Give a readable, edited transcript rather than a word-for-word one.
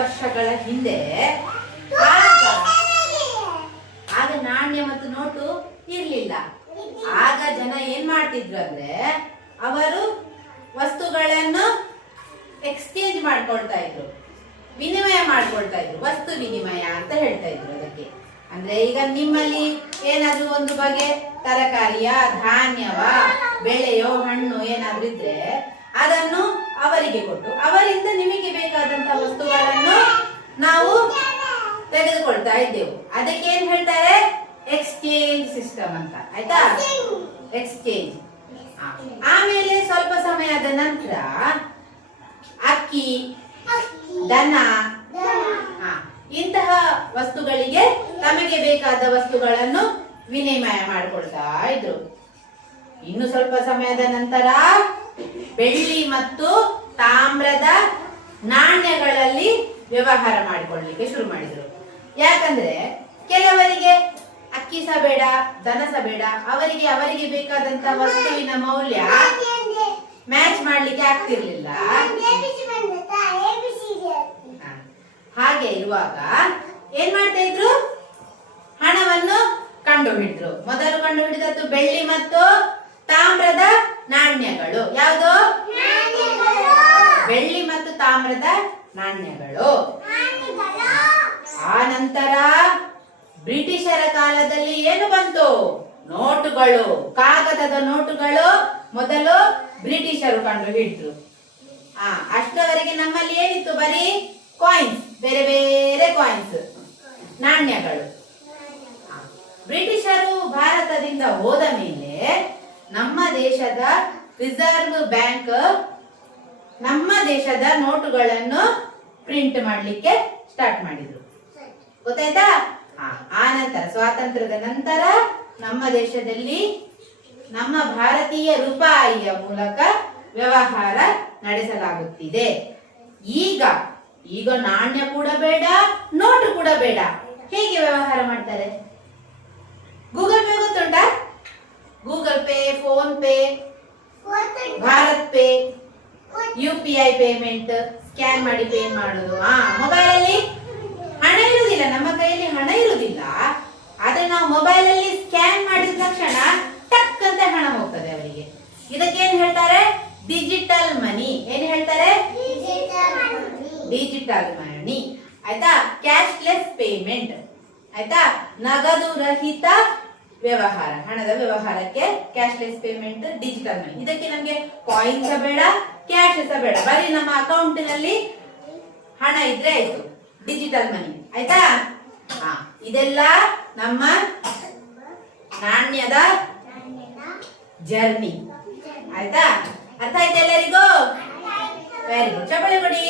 ವರ್ಷಗಳ ಹಿಂದೆ ಆಗ ನಾಣ್ಯ ಮತ್ತು ನೋಟು ಇರ್ಲಿಲ್ಲ. ಆಗ ಜನ ಏನ್ ಮಾಡ್ತಿದ್ರು ಅಂದ್ರೆ ಅವರು ವಸ್ತುಗಳನ್ನು ಎಕ್ಸ್ಚೇಂಜ್ ಮಾಡ್ಕೊಳ್ತಾ ಇದ್ರು, ವಿನಿಮಯ ಮಾಡ್ಕೊಳ್ತಾ ಇದ್ರು. ವಸ್ತು ವಿನಿಮಯ ಅಂತ ಹೇಳ್ತಾ ಇದ್ರು ಅದಕ್ಕೆ. ಅಂದ್ರೆ ಈಗ ನಿಮ್ಮಲ್ಲಿ ಏನಾದ್ರೂ ಒಂದು ಬಗೆ ತರಕಾರಿಯ, ಧಾನ್ಯವ, ಬೆಳೆಯೋ, ಹಣ್ಣು ಏನಾದ್ರೂ ಇದ್ರೆ ಅದನ್ನು ಅವರಿಗೆ ಕೊಟ್ಟು ಅವರಿಂದ ನಿಮಗೆ ಬೇಕಾದಂತಹ ವಸ್ತುಗಳನ್ನು ನಾವು ತೆಗೆದುಕೊಳ್ತಾ ಇದ್ದೆವು. ಅದಕ್ಕೆ ಏನ್ ಹೇಳ್ತಾರೆ? ಎಕ್ಸ್ಚೇಂಜ್ ಸಿಸ್ಟಮ್ ಅಂತ. ಆಯ್ತಾ? ಎಕ್ಸ್ಚೇಂಜ್. ಆಮೇಲೆ ಸ್ವಲ್ಪ ಸಮಯದ ನಂತರ ಅಕ್ಕಿ, ದನ, ಇಂತಹ ವಸ್ತುಗಳಿಗೆ ತಮಗೆ ಬೇಕಾದ ವಸ್ತುಗಳನ್ನು ವಿನಿಮಯ ಮಾಡಿಕೊಳ್ತಾ ಇದ್ರು. ಇನ್ನು ಸ್ವಲ್ಪ ಸಮಯದ ನಂತರ ಬೆಳ್ಳಿ ಮತ್ತು ತಾಮ್ರದ ನಾಣ್ಯಗಳಲ್ಲಿ ವ್ಯವಹಾರ ಮಾಡಿಕೊಳ್ಳಲಿಕ್ಕೆ ಶುರು ಮಾಡಿದ್ರು. ಯಾಕಂದ್ರೆ ಕೆಲವರಿಗೆ ಅಕ್ಕಿ ಸಹ ಬೇಡ, ದನ ಸಹ ಬೇಡ, ಅವರಿಗೆ ಬೇಕಾದಂತ ವಸ್ತುವಿನ ಮೌಲ್ಯ ಮ್ಯಾಚ್ ಮಾಡ್ಲಿಕ್ಕೆ ಆಗ್ತಿರ್ಲಿಲ್ಲ. ಹಾಗೆ ಇರುವಾಗ ಏನ್ ಮಾಡ್ತಾ ಇದ್ರು? ಹಣವನ್ನು ಕಂಡು ಹಿಡಿದ್ರು. ಮೊದಲು ಕಂಡು ಹಿಡಿದದ್ದು ಬೆಳ್ಳಿ ಮತ್ತು ತಾಮ್ರದ ನಾಣ್ಯಗಳು. ಯಾವುದು? ಬೆಳ್ಳಿ ಮತ್ತು ತಾಮ್ರದ ನಾಣ್ಯಗಳು. ಆ ನಂತರ ಬ್ರಿಟಿಷರ ಕಾಲದಲ್ಲಿ ಏನು ಬಂತು? ನೋಟುಗಳು, ಕಾಗದದ ನೋಟುಗಳು ಮೊದಲು ಬ್ರಿಟಿಷರು ಕಂಡು ಹಿಡಿದ್ರು. ಅಷ್ಟವರೆಗೆ ನಮ್ಮಲ್ಲಿ ಏನಿತ್ತು? ಬರೀ ಕಾಯಿನ್ಸ್, ಬೇರೆ ಬೇರೆ ಕಾಯಿನ್ಸ್, ನಾಣ್ಯಗಳು. ಬ್ರಿಟಿಷರು ಭಾರತದಿಂದ ಹೋದ ಮೇಲೆ ನಮ್ಮ ದೇಶದ ರಿಸರ್ವ್ ಬ್ಯಾಂಕ್ ನಮ್ಮ ದೇಶದ ನೋಟುಗಳನ್ನು ಪ್ರಿಂಟ್ ಮಾಡ್ಲಿಕ್ಕೆ ಸ್ಟಾರ್ಟ್ ಮಾಡಿದ್ರು. ಗೊತ್ತಾಯ್ತಾ? ಆ ನಂತರ ಸ್ವಾತಂತ್ರ್ಯದ ನಂತರ ನಮ್ಮ ದೇಶದಲ್ಲಿ ನಮ್ಮ ಭಾರತೀಯ ರೂಪಾಯಿಯ ಮೂಲಕ ವ್ಯವಹಾರ ನಡೆಸಲಾಗುತ್ತಿದೆ. ಈಗ ನಾಣ್ಯ ಕೂಡ ಬೇಡ, ನೋಟು ಕೂಡ ಬೇಡ. ಹೇಗೆ ವ್ಯವಹಾರ ಮಾಡ್ತಾರೆ? ಗೂಗಲ್ ಪೇ ಗೊತ್ತುಂಟಾ? Google pay, phone pay, Bharat pay, UPI payment, scan ಮಾಡಿ ಪೇ ಮಾಡುದು. ಮೊಬೈಲ್ ಅಲ್ಲಿ ಹಣ ಇರುವುದಿಲ್ಲ, ನಮ್ಮ ಕೈಯಲ್ಲಿ ಹಣ ಇರುವುದಿಲ್ಲ. ಆದ್ರೆ ನಾವು ಮೊಬೈಲ್ ಅಲ್ಲಿ ಸ್ಕ್ಯಾನ್ ಮಾಡಿದ ತಕ್ಷಣ ಟಕ್ ಅಂತ ಹಣ ಹೋಗ್ತದೆ ಅವರಿಗೆ. ಇದಕ್ಕೇನ್ ಹೇಳ್ತಾರೆ? Digital money. ಏನ್ ಹೇಳ್ತಾರೆ? Digital money. ಆಯ್ತಾ? Cashless payment. ಆಯ್ತಾ? ನಗದು ರಹಿತ ವ್ಯವಹಾರ, ಹಣದ ವ್ಯವಹಾರಕ್ಕೆ ಕ್ಯಾಶ್ಲೆಸ್ ಪೇಮೆಂಟ್, ಡಿಜಿಟಲ್ ಮನಿ. ಇದಕ್ಕೆ ನಮ್ಗೆ ಕಾಯಿನ್ ಸಹ ಬೇಡ, ಕ್ಯಾಶ್ ಸಹ ಬೇಡ, ಬರೀ ನಮ್ಮ ಅಕೌಂಟ್ ನಲ್ಲಿ ಹಣ ಇದ್ರೆ ಆಯ್ತು. Digital money. ಆಯ್ತಾ? ಇದೆಲ್ಲ ನಮ್ಮ ನಾಣ್ಯದ ಜರ್ನಿ. ಆಯ್ತಾ? ಅರ್ಥ ಆಯ್ತಾ ಎಲ್ಲರಿಗೂ? Very good. ಚಪ್ಪಾಳೆ ಕೊಡಿ.